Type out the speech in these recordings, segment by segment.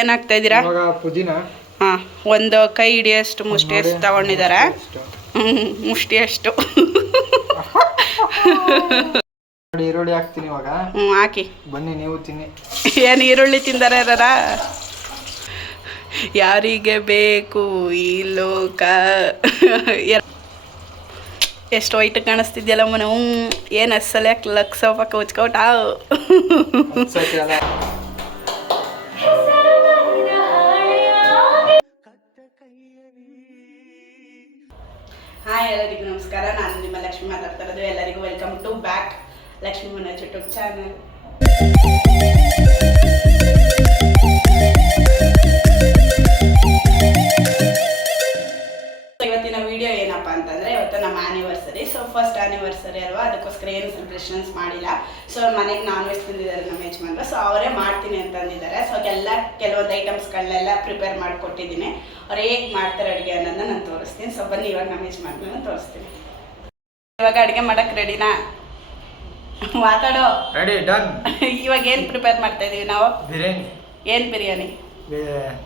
ಏನಾಗ್ತಾ ಇದ್ದೀರಾ? ಪುದೀನ ಒಂದು ಕೈ ಹಿಡಿಯಷ್ಟು ಮುಷ್ಟಿಯಷ್ಟು ತಗೊಂಡಿದ್ದಾರೆ. ಮುಷ್ಟಿಯಷ್ಟು ಈರುಳ್ಳಿ ಹಾಕ್ತೀನಿ ಇವಾಗ. ಹಾಕಿ ಬನ್ನಿ ನೀವು ತಿನ್ನಿ. ಏನು ಈರುಳ್ಳಿ ತಿಂದಾರ ಯಾರಿಗೆ ಬೇಕು ಈ ಲೋಕ? ಎಷ್ಟು ವೈಟ್ ಕಾಣಿಸ್ತಿದ್ಯಲ್ಲ ಮನ. ಏನು ಅಸಲ ಲಕ್ಷ ಪಕ್ಕ ಉಚ್ಕೊಟ. ಹಾಯ್, ಎಲ್ಲರಿಗೂ ನಮಸ್ಕಾರ. ನಾನು ನಿಮ್ಮ ಲಕ್ಷ್ಮಿ ಮಾತಾಡ್ತಾ ಇರೋದು. ಎಲ್ಲರಿಗೂ welcome to back Lakshmi Manoj YouTube channel. ಇವತ್ತಿನ ವಿಡಿಯೋ ಏನಪ್ಪ ಅಂತಂದರೆ, ಇವತ್ತು ನಮ್ಮ ಆ್ಯನಿವರ್ಸರಿ. ಸೊ ಫಸ್ಟ್ ಆ್ಯನಿವರ್ಸರಿ ಅಲ್ವಾ, ಅದಕ್ಕೋಸ್ಕರ ಏನು ಸೆಲೆಬ್ರೇಷನ್ಸ್ ಮಾಡಿಲ್ಲ. ಸೊ ಮನೆಗೆ ನಾನ್ ವೆಜ್ ತಿಂದಿದ್ದಾರೆ ನಮ್ಮ ಯಜಮಾನ್ರು. ಸೊ ಅವರೇ ಮಾಡ್ತೀನಿ ಅಂತಂದಿದ್ದಾರೆ. ಸೊ ಕೆಲವೊಂದು ಐಟಮ್ಸ್ಗಳನ್ನೆಲ್ಲ ಪ್ರಿಪೇರ್ ಮಾಡಿಕೊಟ್ಟಿದ್ದೀನಿ. ಅವ್ರು ಹೇಗೆ ಮಾಡ್ತಾರೆ ಅಡುಗೆ ಅನ್ನೋದನ್ನ ನಾನು ತೋರಿಸ್ತೀನಿ. ಸೊ ಬನ್ನಿ ಇವಾಗ ನಮ್ಮ ಯಜಮಾನ್ರನ್ನ ತೋರಿಸ್ತೀನಿ. ಇವಾಗ ಅಡುಗೆ ಮಾಡೋಕ್ಕೆ ರೆಡಿನಾ? ಮಾತಾಡೋ. Ready, done. ಇವಾಗ ಏನು ಪ್ರಿಪೇರ್ ಮಾಡ್ತಾ ಇದೀವಿ ನಾವು? ಬಿರಿಯಾನಿ. ಏನು ಬಿರಿಯಾನಿ?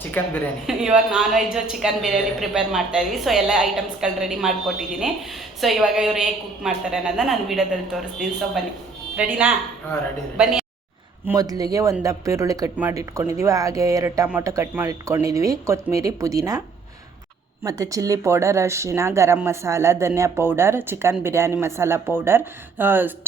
ಚಿಕನ್ ಬಿರಿಯಾನಿ. ಇವಾಗ non veg chicken biryani prepare ಮಾಡ್ತಾ ಇದೀವಿ. ಸೊ ಎಲ್ಲ ಐಟಮ್ಸ್ಗಳು ರೆಡಿ ಮಾಡಿಕೊಟ್ಟಿದ್ದೀನಿ. ಸೊ ಇವಾಗ ಇವರು ಹೇಗೆ ಕುಕ್ ಮಾಡ್ತಾರೆ ಅನ್ನೋದನ್ನ ನಾನು ವಿಡಿಯೋದಲ್ಲಿ ತೋರಿಸ್ತೀನಿ. ಸೊ ಬನ್ನಿ, ರೆಡಿನಾ? ರೆಡಿ. ಬನ್ನಿ. ಮೊದಲಿಗೆ ಒಂದು ದಪ್ಪ ಈರುಳ್ಳಿ ಕಟ್ ಮಾಡಿ ಇಟ್ಕೊಂಡಿದ್ದೀವಿ. ಹಾಗೆ 2 ಟೊಮೊಟೊ ಕಟ್ ಮಾಡಿ ಇಟ್ಕೊಂಡಿದ್ದೀವಿ. ಕೊತ್ತಂಬರಿ, ಪುದೀನ ಮತ್ತು ಚಿಲ್ಲಿ ಪೌಡರ್, ಅರಿಶಿನ, ಗರಂ ಮಸಾಲ, ಧನಿಯಾ powder, chicken biryani masala powder,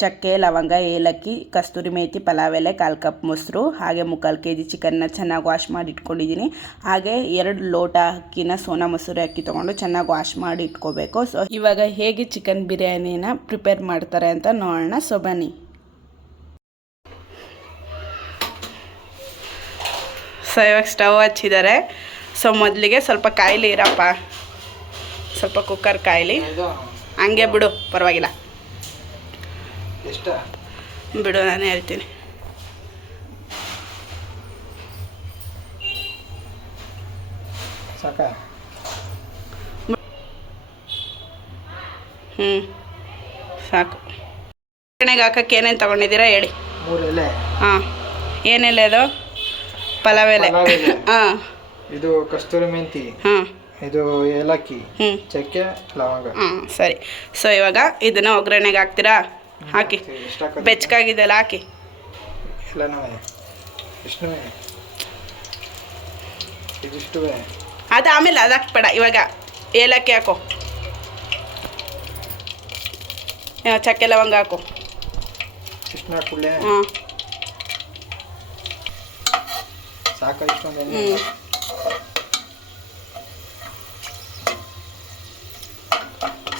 ಚಕ್ಕೆ, ಲವಂಗ, ಏಲಕ್ಕಿ, ಕಸ್ತೂರಿ ಮೇಥಿ, ಪಲಾವ್ ಎಲೆ, 1/4 ಕಪ್ ಮೊಸರು, ಹಾಗೆ 3/4 kg ಚಿಕನ್ನ ಚೆನ್ನಾಗಿ ವಾಶ್ ಮಾಡಿ ಇಟ್ಕೊಂಡಿದ್ದೀನಿ. ಹಾಗೆ 2 ಲೋಟ ಅಕ್ಕಿನ ಸೋನಾ ಮಸೂರಿ ಅಕ್ಕಿ ತೊಗೊಂಡು ಚೆನ್ನಾಗಿ ವಾಶ್ ಮಾಡಿ ಇಟ್ಕೋಬೇಕು. ಸೊ ಇವಾಗ ಹೇಗೆ ಚಿಕನ್ ಬಿರಿಯಾನಿನ ಪ್ರಿಪೇರ್ ಮಾಡ್ತಾರೆ ಅಂತ ನೋಡೋಣ. ಸೊ ಬನ್ನಿ. ಸೊ ಇವಾಗ ಸ್ಟವ್ ಹಚ್ಚಿದ್ದಾರೆ. ಸೊ ಮೊದಲಿಗೆ ಸ್ವಲ್ಪ ಕಾಯಿಲಿ ಇರಪ್ಪ, ಸ್ವಲ್ಪ ಕುಕ್ಕರ್ ಕಾಯಿಲಿ. ಹಂಗೆ ಬಿಡು, ಪರವಾಗಿಲ್ಲ, ಬಿಡು, ನಾನು ಹೇಳ್ತೀನಿ. ಸಾಕು. ಎಣ್ಣೆಗೆ ಹಾಕಕ್ಕೆ ಏನೇನು ತೊಗೊಂಡಿದ್ದೀರಾ ಹೇಳಿ? 3 ಎಲೆ. ಹಾಂ, ಏನೆಲೆ ಅದು? ಪಲಾವ್ ಎಲೆ. ಹಾಂ, ಇದು ಕಸ್ತೂರಿ ಮೆಂತಿ. ಹಾಂ, ಇದು ಏಲಕ್ಕಿ, ಚಕ್ಕೆ, ಲವಂಗ. ಸರಿ. ಸೊ ಇವಾಗ ಇದನ್ನ ಒಗ್ಗರಣೆಗೆ ಹಾಕ್ತೀರಾ? ಹಾಕಿ. ಬೆಚ್ಚಗಾಗಿದೆಲ್ಲ ಹಾಕಿ. ಅದು ಆಮೇಲೆ ಅದು ಹಾಕ್ಬೇಡ, ಇವಾಗ ಏಲಕ್ಕಿ ಹಾಕೋ, ಚಕ್ಕೆ ಲವಂಗ ಹಾಕೋ. ಹಾಂ,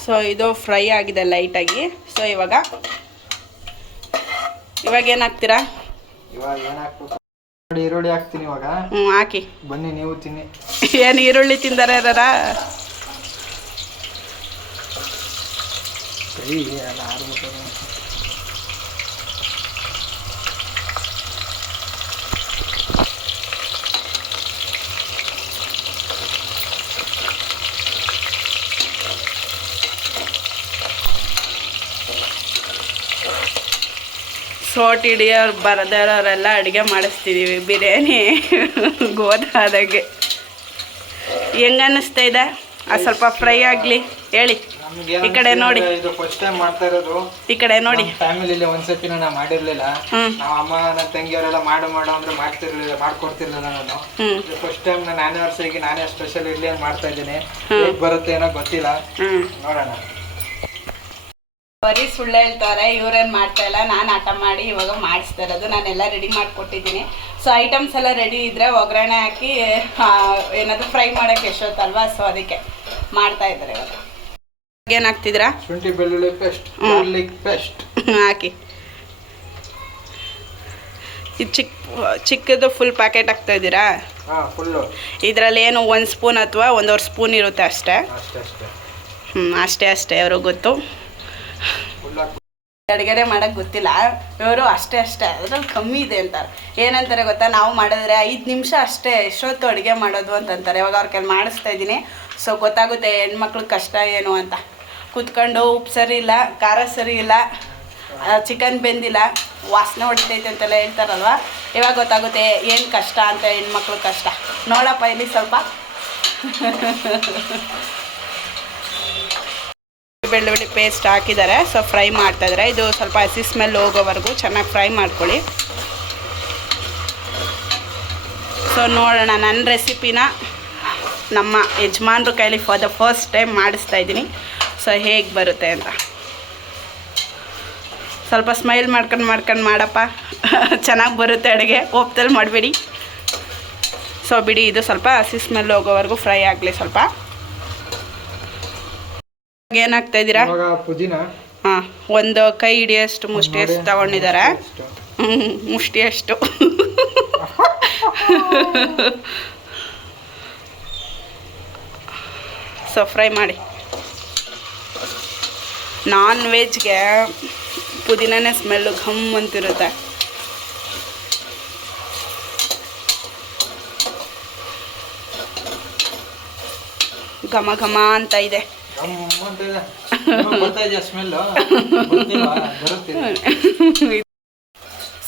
ಸೊ ಇದು ಫ್ರೈ ಆಗಿದೆ ಲೈಟಾಗಿ. ಸೊ ಇವಾಗ ಏನು ಹಾಕ್ತೀರಾ? ಈರುಳ್ಳಿ ಹಾಕ್ತೀನಿ ಇವಾಗ. ಹಾಕಿ. ಬನ್ನಿ ನೀವು ತಿನ್ನಿ. ಏನು ಈರುಳ್ಳಿ ತಿಂದಾರ? ಸೋಟ್ ಹಿಡಿಯೋರು ಬರದವರೆಲ್ಲ ಅಡುಗೆ ಮಾಡಿಸ್ತಿದ್ದೀವಿ ಬಿರಿಯಾನಿ. ಗೋದಾದಾಗೆ ಹೆಂಗೆ ಅನ್ನಿಸ್ತಾ ಇದೆ? ಅದು ಸ್ವಲ್ಪ ಫ್ರೈ ಆಗಲಿ ಹೇಳಿ. ಈ ಕಡೆ ನೋಡಿ, ಫಸ್ಟ್ ಟೈಮ್ ಮಾಡ್ತಾ ಇರೋದು. ಈ ಕಡೆ ನೋಡಿ. ಫ್ಯಾಮಿಲಿಲಿ ಒಂದ್ಸತಿ ನಾನು ಮಾಡಿರ್ಲಿಲ್ಲ. ನಮ್ಮ ಅಮ್ಮ ನನ್ನ ತಂಗಿಯವರೆಲ್ಲ ಮಾಡು ಅಂದ್ರೆ ಮಾಡ್ಕೊಡ್ತಿರ್ಲಿಲ್ಲ ನಾನು. ಫಸ್ಟ್ ಟೈಮ್ ನನ್ನ ಆನಿವರ್ಸರಿಗೆ ನಾನೇ ಸ್ಪೆಷಲ್ ಇರ್ಲಿ ಅಂತ ಮಾಡ್ತಾ ಇದ್ದೀನಿ. ಬರುತ್ತೆ ಏನೋ ಗೊತ್ತಿಲ್ಲ, ನೋಡೋಣ. ಬರೀ ಸುಳ್ಳು ಹೇಳ್ತಾರೆ, ಇವ್ರೇನು ಮಾಡ್ತಾ ಇಲ್ಲ. ನಾನು ಆಟ ಮಾಡಿ ಇವಾಗ ಮಾಡಿಸ್ತಾ ಇರೋದು. ನಾನೆಲ್ಲ ರೆಡಿ ಮಾಡಿಕೊಟ್ಟಿದ್ದೀನಿ. ಸೊ ಐಟಮ್ಸ್ ಎಲ್ಲ ರೆಡಿ ಇದ್ದರೆ ಒಗ್ಗರಣೆ ಹಾಕಿ ಏನಾದರೂ ಫ್ರೈ ಮಾಡೋಕ್ಕೆ ಎಷ್ಟೊತ್ತಲ್ವಾ, ಸೊ ಅದಕ್ಕೆ ಮಾಡ್ತಾ ಇದ್ದಾರೆ. ಇವಾಗ ಏನು ಹಾಕ್ತಿದ್ದೀರಾ? ಶುಂಠಿ ಬೆಳ್ಳುಳ್ಳಿ ಪೇಸ್ಟ್, ಗಾರ್ಲಿಕ್ ಪೇಸ್ಟ್ ಹಾಕಿ. ಇದು ಚಿಕ್ಕದು ಫುಲ್ ಪ್ಯಾಕೆಟ್ ಹಾಕ್ತಾ ಇದ್ದೀರಾ? ಇದರಲ್ಲಿ ಏನು 1 ಸ್ಪೂನ್ ಅಥವಾ 1.5 ಸ್ಪೂನ್ ಇರುತ್ತೆ ಅಷ್ಟೇ. ಅಷ್ಟೇ ಅವ್ರಿಗೆ ಗೊತ್ತು. ಅಡುಗೆ ಮಾಡೋಕ್ಕೆ ಗೊತ್ತಿಲ್ಲ ಇವರು. ಅಷ್ಟೇ ಅದ್ರಲ್ಲಿ ಕಮ್ಮಿ ಇದೆ ಅಂತಾರೆ. ಏನಂತಾರೆ ಗೊತ್ತಾ, ನಾವು ಮಾಡಿದ್ರೆ 5 ನಿಮಿಷ ಅಷ್ಟೇ, ಎಷ್ಟೊತ್ತು ಅಡುಗೆ ಮಾಡೋದು ಅಂತಂತಾರೆ. ಇವಾಗ ಅವ್ರ ಕೈಲಿ ಮಾಡಿಸ್ತಾ ಇದ್ದೀನಿ. ಸೊ ಗೊತ್ತಾಗುತ್ತೆ ಹೆಣ್ಮಕ್ಳಿಗೆ ಕಷ್ಟ ಏನು ಅಂತ. ಕೂತ್ಕೊಂಡು ಉಪ್ಪು ಸರಿ ಇಲ್ಲ, ಖಾರ ಸರಿ ಇಲ್ಲ, ಚಿಕನ್ ಬೆಂದಿಲ್ಲ, ವಾಸನೆ ಹೊಡಿತೈತೆ ಅಂತೆಲ್ಲ ಹೇಳ್ತಾರಲ್ವ, ಇವಾಗ ಗೊತ್ತಾಗುತ್ತೆ ಏನು ಕಷ್ಟ ಅಂತ, ಹೆಣ್ಮಕ್ಳು ಕಷ್ಟ. ನೋಡಪ್ಪ ಇಲ್ಲಿ ಸ್ವಲ್ಪ ಬೆಳ್ಳುಳ್ಳಿ ಪೇಸ್ಟ್ ಹಾಕಿದ್ದಾರೆ. ಸೊ ಫ್ರೈ ಮಾಡ್ತಾಯಿದ್ದಾರೆ. ಇದು ಸ್ವಲ್ಪ ಹಸಿ ಸ್ಮೆಲ್ ಹೋಗೋವರೆಗೂ ಚೆನ್ನಾಗಿ ಫ್ರೈ ಮಾಡ್ಕೊಳ್ಳಿ. ಸೊ ನೋಡೋಣ, ನನ್ನ ರೆಸಿಪಿನ ನಮ್ಮ ಯಜಮಾನ್ರ ಕೈಲಿ ಫಾರ್ ದ ಫಸ್ಟ್ ಟೈಮ್ ಮಾಡಿಸ್ತಾ ಇದ್ದೀನಿ. ಸೊ ಹೇಗೆ ಬರುತ್ತೆ ಅಂತ ಸ್ವಲ್ಪ ಸ್ಮೈಲ್ ಮಾಡ್ಕೊಂಡು ಮಾಡಪ್ಪ, ಚೆನ್ನಾಗಿ ಬರುತ್ತೆ ಅಡುಗೆ, ಒಪ್ತಲ್ಲಿ ಮಾಡಬೇಡಿ. ಸೊ ಬಿಡಿ, ಇದು ಸ್ವಲ್ಪ ಹಸಿ ಸ್ಮೆಲ್ ಹೋಗೋವರೆಗೂ ಫ್ರೈ ಆಗಲಿ. ಸ್ವಲ್ಪ ಏನಾಗ್ತಾ ಇದ್ದೀರಾ? ಪುದೀನ ಹಾಂ, ಒಂದು ಕೈ ಹಿಡಿಯೋಷ್ಟು ಮುಷ್ಟಿಯಷ್ಟು ತಗೊಂಡಿದ್ದಾರೆ. ಮುಷ್ಟಿಯಷ್ಟು ಸೊ ಫ್ರೈ ಮಾಡಿ. ನಾನ್ ವೆಜ್ಗೆ ಪುದೀನನೇ ಸ್ಮೆಲ್ಲು ಘಮ್ ಅಂತಿರುತ್ತೆ. ಘಮ ಘಮ ಅಂತ ಇದೆ.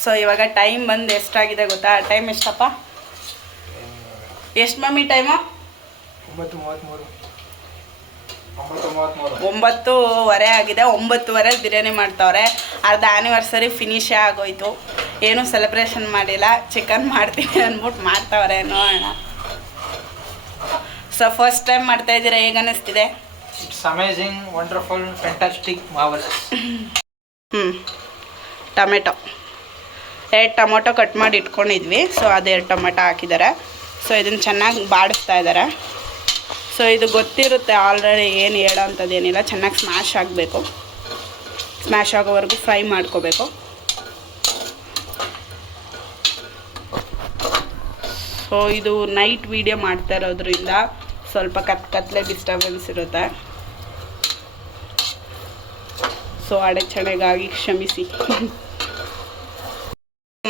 ಸೊ ಇವಾಗ ಟೈಮ್ ಬಂದು ಎಷ್ಟಾಗಿದೆ ಗೊತ್ತಾ? ಟೈಮ್ ಎಷ್ಟಪ್ಪ? ಎಷ್ಟು ಮಮ್ಮಿ ಟೈಮು? 9:30 ಆಗಿದೆ. 9:30 ಬಿರಿಯಾನಿ ಮಾಡ್ತಾವ್ರೆ. ಅರ್ಧ ಆ್ಯನಿವರ್ಸರಿ ಫಿನಿಶೇ ಆಗೋಯ್ತು. ಏನೂ ಸೆಲೆಬ್ರೇಷನ್ ಮಾಡಿಲ್ಲ, ಚಿಕನ್ ಮಾಡ್ತೀನಿ ಅಂದ್ಬಿಟ್ಟು ಮಾಡ್ತಾವ್ರೆ. ನೋಡೋಣ. ಸೊ ಫಸ್ಟ್ ಟೈಮ್ ಮಾಡ್ತಾ ಇದ್ದೀರಾ, ಹೇಗೆ ಅನ್ನಿಸ್ತಿದೆ? It's amazing, wonderful, fantastic, marvellous. Tomato 2 tomato cut ಮಾಡಿ ಇಟ್ಕೊಂಡಿದ್ವಿ. ಸೊ ಅದು 2 ಟೊಮೆಟೊ ಹಾಕಿದ್ದಾರೆ. ಸೊ ಇದನ್ನು ಚೆನ್ನಾಗಿ ಬಾಡಿಸ್ತಾ ಇದ್ದಾರೆ. ಸೊ ಇದು ಗೊತ್ತಿರುತ್ತೆ ಆಲ್ರೆಡಿ, ಏನು ಹೇಳೋ ಅಂಥದ್ದೇನಿಲ್ಲ. ಚೆನ್ನಾಗಿ ಸ್ಮ್ಯಾಶ್ ಆಗಬೇಕು. ಸ್ಮ್ಯಾಶ್ ಆಗೋವರೆಗೂ ಫ್ರೈ ಮಾಡ್ಕೋಬೇಕು. ಸೊ ಇದು ನೈಟ್ ವೀಡಿಯೋ ಮಾಡ್ತಾ ಇರೋದ್ರಿಂದ ಸ್ವಲ್ಪ ಕತ್ಲೆ ಡಿಸ್ಟರ್ಬೆನ್ಸ್ ಇರುತ್ತೆ. ಸೊ ಅಡೆಚಣೆಗಾಗಿ ಕ್ಷಮಿಸಿ.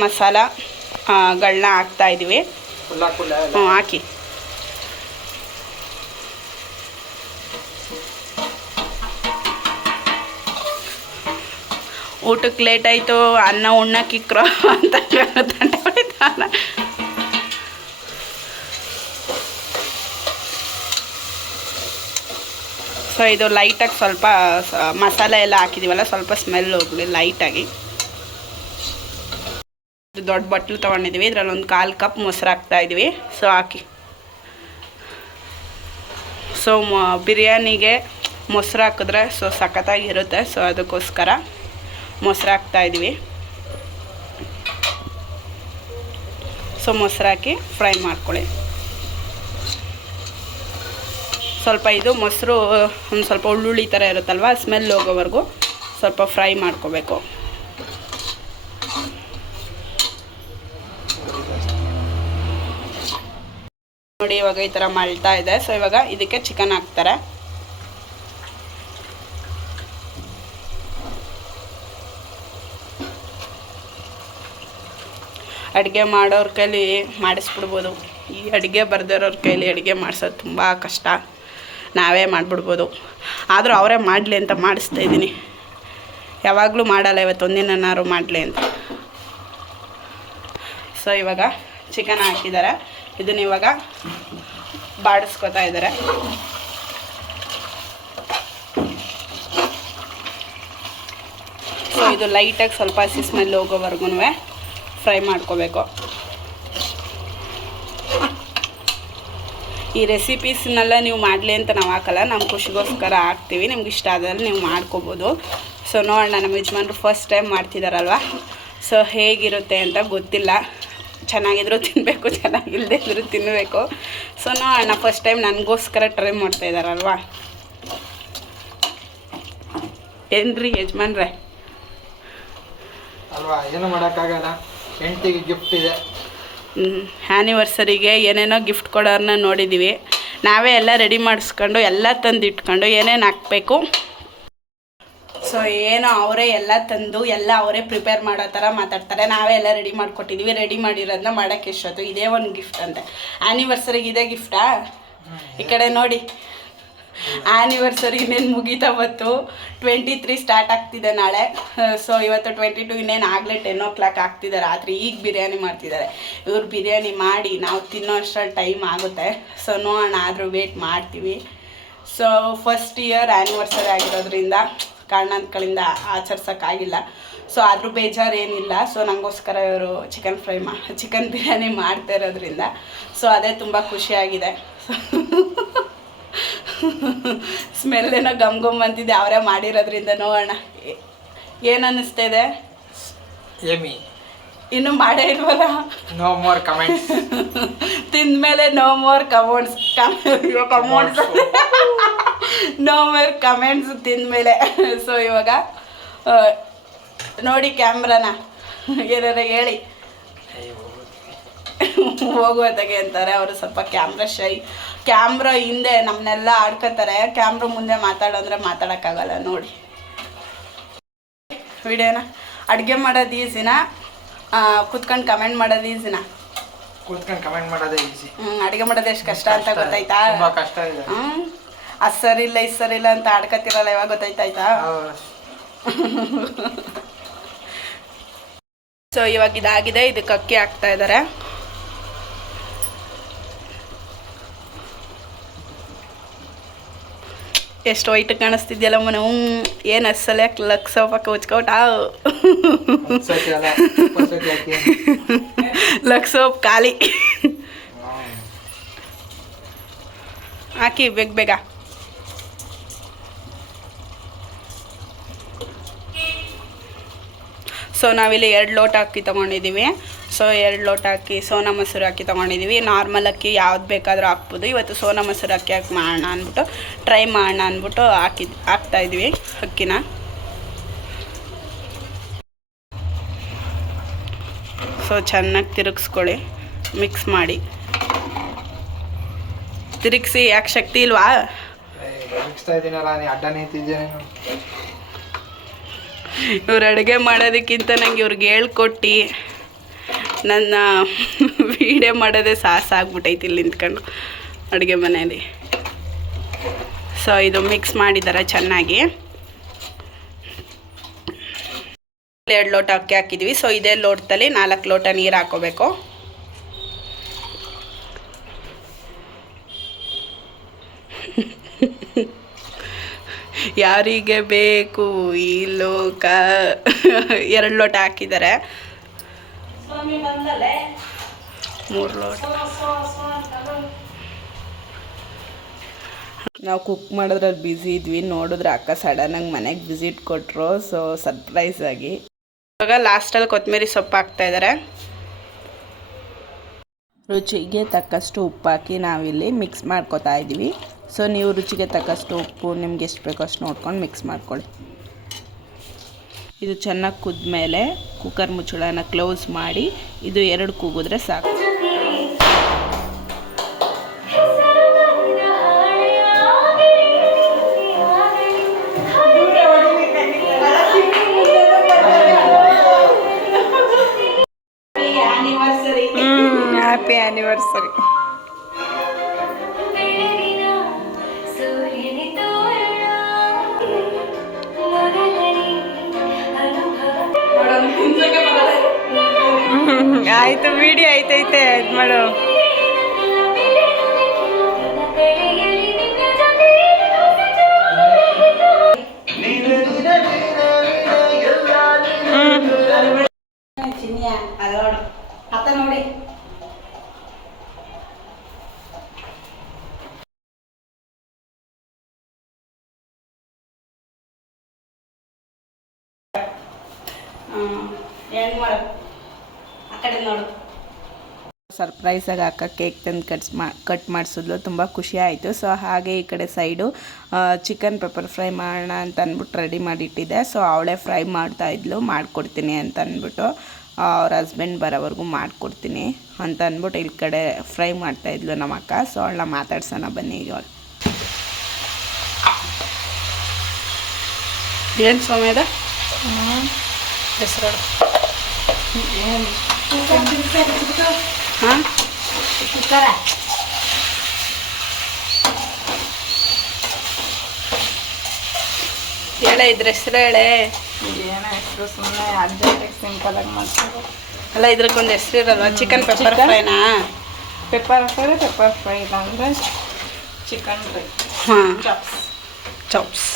ಮಸಾಲಗಳನ್ನ ಹಾಕ್ತಾಯಿದ್ದೀವಿ. ಹಾಕಿ. ಊಟಕ್ಕೆ ಲೇಟ್ ಆಯಿತು, ಅನ್ನ ಉಣ್ಣಕ್ಕಿಕ್ರೋ ಅಂತ ತಂಟೆ ಹೊಡಿತಾನ. ಸೊ ಇದು ಲೈಟಾಗಿ ಸ್ವಲ್ಪ ಮಸಾಲೆ ಎಲ್ಲ ಹಾಕಿದ್ದೀವಲ್ಲ, ಸ್ವಲ್ಪ ಸ್ಮೆಲ್ ಹೋಗಲಿ ಲೈಟಾಗಿ. ದೊಡ್ಡ ಬಟ್ಲು ತೊಗೊಂಡಿದ್ದೀವಿ. ಇದರಲ್ಲಿ ಒಂದು 1/4 ಕಪ್ ಮೊಸರು ಹಾಕ್ತಾಯಿದ್ದೀವಿ. ಸೊ ಹಾಕಿ. ಸೊ ಬಿರಿಯಾನಿಗೆ ಮೊಸರು ಹಾಕಿದ್ರೆ ಸೊ ಸಖತ್ತಾಗಿರುತ್ತೆ. ಸೊ ಅದಕ್ಕೋಸ್ಕರ ಮೊಸರು ಹಾಕ್ತಾಯಿದ್ದೀವಿ. ಸೊ ಮೊಸರು ಹಾಕಿ ಫ್ರೈ ಮಾಡ್ಕೊಳ್ಳಿ. ಸ್ವಲ್ಪ ಇದು ಮೊಸರು ಒಂದು ಸ್ವಲ್ಪ ಉಳ್ಳುಳ್ಳಿ ಥರ ಇರುತ್ತಲ್ವ, ಸ್ಮೆಲ್ ಹೋಗೋವರೆಗೂ ಸ್ವಲ್ಪ ಫ್ರೈ ಮಾಡ್ಕೋಬೇಕು. ನೋಡಿ ಇವಾಗ ಈ ಥರ ಮಳ್ತಾ ಇದೆ. ಸೊ ಇವಾಗ ಇದಕ್ಕೆ ಚಿಕನ್ ಹಾಕ್ತಾರೆ. ಅಡುಗೆ ಮಾಡೋರ ಕೈಲಿ ಮಾಡಿಸ್ಬಿಡ್ಬೋದು. ಈ ಅಡುಗೆ ಬರ್ದಿರೋರ ಕೈಲಿ ಅಡುಗೆ ಮಾಡಿಸೋದು ತುಂಬ ಕಷ್ಟ. ನಾವೇ ಮಾಡಿಬಿಡ್ಬೋದು. ಆದರೂ ಅವರೇ ಮಾಡಲಿ ಅಂತ ಮಾಡಿಸ್ತಾಯಿದ್ದೀನಿ. ಯಾವಾಗಲೂ ಮಾಡಲ್ಲ, ಇವತ್ತೊಂದಿನಾರು ಮಾಡಲಿ ಅಂತ. ಸೊ ಇವಾಗ ಚಿಕನ್ ಹಾಕಿದ್ದಾರೆ. ಇದನ್ನ ಇವಾಗ ಬಾಡಿಸ್ಕೊತಾ ಇದ್ದಾರೆ. ಸೊ ಇದು ಲೈಟಾಗಿ ಸ್ವಲ್ಪ ಹಸಿ ಸ್ಮೆಲ್ ಹೋಗೋವರೆಗೂ ಫ್ರೈ ಮಾಡ್ಕೋಬೇಕು. ಈ ರೆಸಿಪೀಸ್ನೆಲ್ಲ ನೀವು ಮಾಡಲಿ ಅಂತ ನಾವು ಹಾಕಲ್ಲ, ನಮ್ಮ ಖುಷಿಗೋಸ್ಕರ ಹಾಕ್ತೀವಿ. ನಿಮ್ಗೆ ಇಷ್ಟ ಆದಲ್ಲಿ ನೀವು ಮಾಡ್ಕೋಬೋದು. ಸೊ ನೋಡೋಣ, ನಮ್ಮ ಯಜಮಾನ್ರು ಫಸ್ಟ್ ಟೈಮ್ ಮಾಡ್ತಿದ್ದಾರಲ್ವ, ಸೊ ಹೇಗಿರುತ್ತೆ ಅಂತ ಗೊತ್ತಿಲ್ಲ. ಚೆನ್ನಾಗಿದ್ರು ತಿನ್ನಬೇಕು, ಚೆನ್ನಾಗಿಲ್ಲದೆ ಇದ್ರೂ ತಿನ್ನಬೇಕು. ಸೊ ನೋಡೋಣ, ಫಸ್ಟ್ ಟೈಮ್ ನನಗೋಸ್ಕರ ಟ್ರೈ ಮಾಡ್ತಾಯಿದ್ದಾರಲ್ವ. ಏನ್ರಿ ಯಜಮಾನ್ರೆ? ಅಲ್ವಾ, ಏನು ಮಾಡೋಕ್ಕಾಗಲ್ಲ. ಹೆಂಡತಿಗೆ ಗಿಫ್ಟ್ ಇದೆ. ಆ್ಯನಿವರ್ಸರಿಗೆ ಏನೇನೋ ಗಿಫ್ಟ್ ಕೊಡೋರನ್ನ ನೋಡಿದ್ದೀವಿ. ನಾವೇ ಎಲ್ಲ ರೆಡಿ ಮಾಡಿಸ್ಕೊಂಡು ಎಲ್ಲ ತಂದು ಇಟ್ಕೊಂಡು ಏನೇನು ಹಾಕಬೇಕು, ಸೊ ಏನೋ ಅವರೇ ಎಲ್ಲ ತಂದು ಎಲ್ಲ ಅವರೇ ಪ್ರಿಪೇರ್ ಮಾಡೋ ಥರ ಮಾತಾಡ್ತಾರೆ. ನಾವೇ ಎಲ್ಲ ರೆಡಿ ಮಾಡಿಕೊಟ್ಟಿದ್ದೀವಿ. ರೆಡಿ ಮಾಡಿರೋದನ್ನ ಮಾಡೋಕ್ಕೆ ಎಷ್ಟೊತ್ತು. ಇದೇ ಒಂದು ಗಿಫ್ಟ್ ಅಂತೆ ಆ್ಯನಿವರ್ಸರಿಗೆ. ಇದೇ ಗಿಫ್ಟಾ? ಈ ಕಡೆ ನೋಡಿ, ಆ್ಯನಿವರ್ಸರಿ ಇನ್ನೇನು ಮುಗೀತಾ ಬಂತು. 23 ಸ್ಟಾರ್ಟ್ ಆಗ್ತಿದೆ ನಾಳೆ. ಸೊ ಇವತ್ತು 22, ಇನ್ನೇನು ಆಗಲೇ 10 o'clock ಆಗ್ತಿದೆ ರಾತ್ರಿ. ಈಗ ಬಿರಿಯಾನಿ ಮಾಡ್ತಿದ್ದಾರೆ. ಇವ್ರು ಬಿರಿಯಾನಿ ಮಾಡಿ ನಾವು ತಿನ್ನೋ ಅಷ್ಟರಲ್ಲಿ ಟೈಮ್ ಆಗುತ್ತೆ. ಸೊ ನೋಡೋಣ, ಆದರೂ ವೇಟ್ ಮಾಡ್ತೀವಿ. ಸೊ ಫಸ್ಟ್ ಇಯರ್ ಆ್ಯನಿವರ್ಸರಿ ಆಗಿರೋದ್ರಿಂದ ಕಾರಣಗಳಿಂದ ಆಚರಿಸೋಕ್ಕಾಗಿಲ್ಲ. ಸೊ ಆದರೂ ಬೇಜಾರೇನಿಲ್ಲ. ಸೊ ನನಗೋಸ್ಕರ ಇವರು ಚಿಕನ್ ಬಿರಿಯಾನಿ ಮಾಡ್ತಾ ಇರೋದ್ರಿಂದ ಸೊ ಅದೇ ತುಂಬ ಖುಷಿಯಾಗಿದೆ. ಸ್ಮೆಲ್ ಏನೋ ಗಮ್ ಅಂತಿದೆ ಅವರೇ ಮಾಡಿರೋದ್ರಿಂದ. ನೋಡೋಣ ಏನು ಅನ್ನಿಸ್ತಾ ಇದೆ. ಇನ್ನು ಮಾಡೇ ಇಲ್ವಲ್ಲ. No more comments. ತಿಂದಮೇಲೆ no more comments no more comments ತಿಂದಮೇಲೆ. ಸೊ ಇವಾಗ ನೋಡಿ ಕ್ಯಾಮ್ರಾನ ಏನಾರ ಹೇಳಿ. ಹೋಗುವತ್ತಾಗೆ ಅಂತಾರೆ ಅವರು. ಸ್ವಲ್ಪ ಕ್ಯಾಮ್ರಾ ಹಿಂದೆ ನಮ್ಮನ್ನೆಲ್ಲ ಆಡ್ಕೋತಾರೆ. ಕ್ಯಾಮ್ರಾ ಮುಂದೆ ಮಾತಾಡೋಂದ್ರೆ ಮಾತಾಡೋಕ್ಕಾಗಲ್ಲ. ನೋಡಿ ವಿಡಿಯೋನ. ಅಡುಗೆ ಮಾಡೋದು ಈಸಿನ, ಕೂತ್ಕೊಂಡು ಕಮೆಂಟ್ ಮಾಡೋದು ಈಸಿನ? ಕೂತ್ಕೊಂಡು ಕಮೆಂಟ್ ಮಾಡೋದೇ ಈಸಿ. ಅಡುಗೆ ಮಾಡೋದು ಎಷ್ಟು ಕಷ್ಟ ಅಂತ ಗೊತ್ತಾಯ್ತಾ? ತುಂಬಾ ಕಷ್ಟ ಇದೆ. ಅದು ಸರಿಯಿಲ್ಲ ಇದು ಸರಿಯಿಲ್ಲ ಅಂತ ಆಡ್ಕೊತಿರಲ್ಲ, ಇವಾಗ ಗೊತ್ತಾಯ್ತಾಯ್ತಾ? ಸೊ ಇವಾಗ ಇದಾಗಿದೆ. ಇದಕ್ಕೆ ಅಕ್ಕಿ ಹಾಕ್ತಾ ಇದ್ದಾರೆ. ಎಷ್ಟು ವೈಟ್ ಕಾಣಿಸ್ತಿದ್ಯಲ್ಲ ಮನೆ. ಏನು ಅಸಲ ಲಕ್ಸೋಪಕ್ಕೆ ಉಚ್ಕೊಟ ಲಕ್ಸೋಪ್ ಖಾಲಿ ಹಾಕಿ ಬೇಗ. ಸೊ ನಾವಿಲ್ಲಿ 2 ಲೋಟ ಅಕ್ಕಿ ತೊಗೊಂಡಿದ್ದೀವಿ. ಸೊ 2 ಲೋಟ ಅಕ್ಕಿ ಸೋನಾ ಮೊಸರು ಅಕ್ಕಿ ತೊಗೊಂಡಿದ್ದೀವಿ. ನಾರ್ಮಲ್ ಅಕ್ಕಿ ಯಾವ್ದು ಬೇಕಾದರೂ ಹಾಕ್ಬೋದು. ಇವತ್ತು ಸೋನಾ ಮೊಸರು ಅಕ್ಕಿ ಹಾಕಿ ಮಾಡೋಣ ಅಂದ್ಬಿಟ್ಟು ಟ್ರೈ ಮಾಡೋಣ ಅಂದ್ಬಿಟ್ಟು ಹಾಕ್ತಾಯಿದ್ವಿ ಅಕ್ಕಿನ. ಸೊ ಚೆನ್ನಾಗಿ ತಿರುಗಿಸ್ಕೊಳ್ಳಿ, ಮಿಕ್ಸ್ ಮಾಡಿ. ತಿರುಗಿಸಿ. ಯಾಕೆ ಶಕ್ತಿ ಇಲ್ವಾ? ಇವ್ರು ಅಡುಗೆ ಮಾಡೋದಕ್ಕಿಂತ ನಂಗೆ ಇವ್ರಿಗೆ ಹೇಳ್ಕೊಟ್ಟು ನನ್ನ ವೀಡಿಯೋ ಮಾಡೋದೇ ಸಾಕಾಗ್ಬಿಟ್ಟೈತಿ ಇಲ್ಲಿ ನಿಂತ್ಕೊಂಡು ಅಡುಗೆ ಮನೆಯಲ್ಲಿ. ಸೊ ಇದು ಮಿಕ್ಸ್ ಮಾಡಿದ್ದಾರೆ ಚೆನ್ನಾಗಿ. 2 ಲೋಟ ಅಕ್ಕಿ ಹಾಕಿದ್ವಿ. ಸೊ ಇದೇ ಲೋಟದಲ್ಲಿ 4 ಲೋಟ ನೀರು ಹಾಕೋಬೇಕು. ಯಾರಿಗೆ ಬೇಕು ಈ ಲೋಕ. 2 ಲೋಟ ಹಾಕಿದ್ದಾರೆ. 3 ಲೋಟ. ನಾವು ಕುಕ್ ಮಾಡೋದ್ರಲ್ಲಿ ಬ್ಯುಸಿ ಇದ್ವಿ. ನೋಡಿದ್ರೆ ಅಕ್ಕ ಸಡನ್ನಾಗಿ ಮನೆಗೆ ವಿಸಿಟ್ ಕೊಟ್ಟರು. ಸೊ ಸರ್ಪ್ರೈಸ್ ಆಗಿ ಇವಾಗ ಲಾಸ್ಟಲ್ಲಿ ಕೊತ್ತಂಬರಿ ಸೊಪ್ಪು ಹಾಕ್ತಾಯಿದ್ದಾರೆ. ರುಚಿಗೆ ತಕ್ಕಷ್ಟು ಉಪ್ಪು ಹಾಕಿ ನಾವಿಲ್ಲಿ ಮಿಕ್ಸ್ ಮಾಡ್ಕೊತಾ ಇದ್ದೀವಿ. ಸೊ ನೀವು ರುಚಿಗೆ ತಕ್ಕಷ್ಟು ಉಪ್ಪು ನಿಮ್ಗೆ ಎಷ್ಟು ಬೇಕೋ ಅಷ್ಟು ನೋಡ್ಕೊಂಡು ಮಿಕ್ಸ್ ಮಾಡ್ಕೊಳ್ಳಿ. ಇದು ಚೆನ್ನಾಗಿ ಕುದ್ಮೇಲೆ ಕುಕ್ಕರ್ ಮುಚ್ಚಳನ ಕ್ಲೋಸ್ ಮಾಡಿ ಇದು 2 ಕೂಗಿದ್ರೆ ಸಾಕು. Happy anniversary. ಆಯಿತು, ವಿಡಿಯೋ ಐತೈತೆ ಇದು ಮಾಡು. ಅತ್ತ ನೋಡಿ ಏನು ಮಾಡು ಆ ಕಡೆ ನೋಡು. ಸರ್ಪ್ರೈಸಾಗಿ ಅಕ್ಕ ಕೇಕ್ ತಂದು ಕಟ್ ಮಾಡಿಸಿದ್ಲು. ತುಂಬ ಖುಷಿ ಆಯಿತು. ಸೊ ಹಾಗೆ ಈ ಕಡೆ ಸೈಡು ಚಿಕನ್ ಪೆಪ್ಪರ್ ಫ್ರೈ ಮಾಡೋಣ ಅಂತ ಅಂದ್ಬಿಟ್ಟು ರೆಡಿ ಮಾಡಿಟ್ಟಿದ್ದೆ. ಸೊ ಅವಳೇ ಫ್ರೈ ಮಾಡ್ತಾಯಿದ್ಲು. ಮಾಡಿಕೊಡ್ತೀನಿ ಅಂತ ಅಂದ್ಬಿಟ್ಟು ಅವ್ರ ಹಸ್ಬೆಂಡ್ ಬರೋವರೆಗೂ ಮಾಡಿಕೊಡ್ತೀನಿ ಅಂತ ಅಂದ್ಬಿಟ್ಟು ಇಲ್ಲಿ ಕಡೆ ಫ್ರೈ ಮಾಡ್ತಾಯಿದ್ಲು ನಮ್ಮ ಅಕ್ಕ. ಸೊ ಅವಳನ್ನ ಮಾತಾಡ್ಸೋಣ ಬನ್ನಿ. ಈಗ ಏನು ಸೋಮೇದ ಹೆಸರು ಹಾಂ ಹೇಳ ಇದ್ರ ಹೆಸರು ಹೇಳೆ. ಏನೋ ಹೆಸರು ಸುಮ್ಮನೆ ಅರ್ಜೆಂಟಾಗಿ ಸಿಂಪಲಾಗಿ ಮಾಡ್ತಾರೆ. ಅಲ್ಲ ಇದ್ರಕ್ಕೊಂದು ಹೆಸರು ಇರಲ್ವ? ಚಿಕನ್ ಪೆಪ್ಪರ್ ಫ್ರೈನಾ? ಪೆಪ್ಪರ್ ಫ್ರೈ ಇಲ್ಲ ಅಂದರೆ ಚಿಕನ್ ಫ್ರೈ. ಹಾಂ, ಚಾಪ್ಸ್. ಚಾಪ್ಸ್.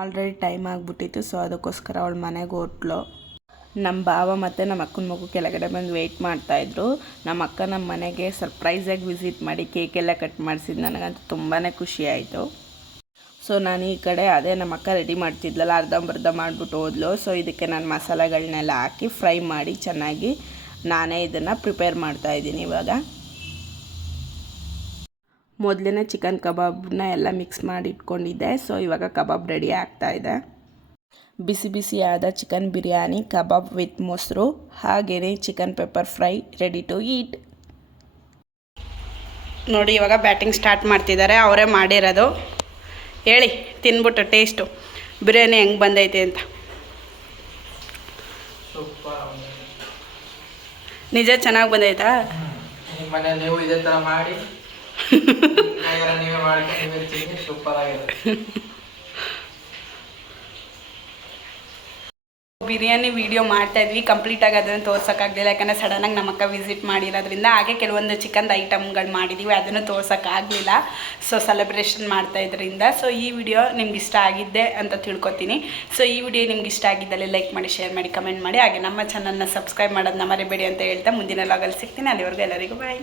ಆಲ್ರೆಡಿ ಟೈಮ್ ಆಗಿಬಿಟ್ಟಿತ್ತು, ಸೊ ಅದಕ್ಕೋಸ್ಕರ ಅವಳ ಮನೆಗೆ ಹೊಟ್ಲು. ನಮ್ಮ ಭಾವ ಮತ್ತು ನಮ್ಮ ಅಕ್ಕನ ಮಗು ಕೆಳಗಡೆ ಬಂದು ವೆಯ್ಟ್ ಮಾಡ್ತಾಯಿದ್ರು. ನಮ್ಮ ಅಕ್ಕ ನಮ್ಮ ಮನೆಗೆ ಸರ್ಪ್ರೈಸಾಗಿ ವಿಸಿಟ್ ಮಾಡಿ ಕೇಕೆಲ್ಲ ಕಟ್ ಮಾಡಿಸಿದ್ದು ನನಗಂತೂ ತುಂಬಾ ಖುಷಿ ಆಯಿತು. ಸೊ ನಾನು ಈ ಕಡೆ ಅದೇ ನಮ್ಮ ಅಕ್ಕ ರೆಡಿ ಮಾಡ್ತಿದ್ಲಲ್ಲ, ಅರ್ಧಂಬರ್ಧ ಮಾಡಿಬಿಟ್ಟು ಹೋದ್ಲು. ಸೊ ಇದಕ್ಕೆ ನಾನು ಮಸಾಲೆಗಳನ್ನೆಲ್ಲ ಹಾಕಿ ಫ್ರೈ ಮಾಡಿ ಚೆನ್ನಾಗಿ ನಾನೇ ಇದನ್ನು ಪ್ರಿಪೇರ್ ಮಾಡ್ತಾಯಿದ್ದೀನಿ. ಇವಾಗ ಮೊದಲೇ ಚಿಕನ್ ಕಬಾಬ್ನ ಎಲ್ಲ ಮಿಕ್ಸ್ ಮಾಡಿ ಇಟ್ಕೊಂಡಿದ್ದೆ. ಸೊ ಇವಾಗ ಕಬಾಬ್ ರೆಡಿ ಆಗ್ತಾಯಿದೆ. ಬಿಸಿ ಬಿಸಿಯಾದ ಚಿಕನ್ ಬಿರಿಯಾನಿ, ಕಬಾಬ್ ವಿತ್ ಮೊಸರು, ಹಾಗೆಯೇ chicken pepper fry ready to eat. ನೋಡಿ ಇವಾಗ ಬ್ಯಾಟಿಂಗ್ ಸ್ಟಾರ್ಟ್ ಮಾಡ್ತಿದ್ದಾರೆ. ಅವರೇ ಮಾಡಿರೋದು. ಹೇಳಿ ತಿನ್ಬಿಟ್ಟು ಟೇಸ್ಟು ಬಿರಿಯಾನಿ ಹೆಂಗೆ ಬಂದೈತೆ ಅಂತ. ನಿಜ ಚೆನ್ನಾಗಿ ಬಂದೈತಾ? ನಿಮ್ಮ ಮನೇಲಿ ನೀವು ಇದೇ ಥರ ಮಾಡಿ ನೀವೇ ಮಾಡ್ಕೊಂಡು ಸೂಪರ್ ಆಗಿದೆ. ಬಿರಿಯಾನಿ ವೀಡಿಯೋ ಮಾಡ್ತಾಯಿದ್ವಿ, ಕಂಪ್ಲೀಟಾಗಿ ಅದನ್ನು ತೋರ್ಸೋಕ್ಕಾಗಲಿಲ್ಲ, ಯಾಕಂದರೆ ಸಡನ್ನಾಗಿ ನಮ್ಮ ಅಕ್ಕ ವಿಸಿಟ್ ಮಾಡಿರೋದ್ರಿಂದ. ಹಾಗೆ ಕೆಲವೊಂದು ಚಿಕನ್ದು ಐಟಮ್ಗಳು ಮಾಡಿದ್ದೀವಿ, ಅದನ್ನು ತೋರ್ಸೋಕ್ಕಾಗಲಿಲ್ಲ. ಸೊ ಸೆಲೆಬ್ರೇಷನ್ ಮಾಡ್ತಾಯಿದ್ರಿಂದ. ಸೊ ಈ ವಿಡಿಯೋ ನಿಮ್ಗೆ ಇಷ್ಟ ಆಗಿದ್ದೆ ಅಂತ ತಿಳ್ಕೊತೀನಿ. ಸೊ ಈ ವಿಡಿಯೋ ನಿಮ್ಗೆ ಇಷ್ಟ ಆಗಿದ್ದಲ್ಲಿ ಲೈಕ್ ಮಾಡಿ, ಶೇರ್ ಮಾಡಿ, ಕಮೆಂಟ್ ಮಾಡಿ. ಹಾಗೆ ನಮ್ಮ ಚಾನಲ್ನ ಸಬ್ಸ್ಕ್ರೈಬ್ ಮಾಡೋದನ್ನ ಮರಿಬೇಡಿ ಅಂತ ಹೇಳ್ತಾ ಮುಂದಿನ ಲಾಗಲ್ಲಿ ಸಿಗ್ತೀನಿ. ಅಲ್ಲಿವರೆಗೂ ಎಲ್ಲರಿಗೂ ಬಾಯ್.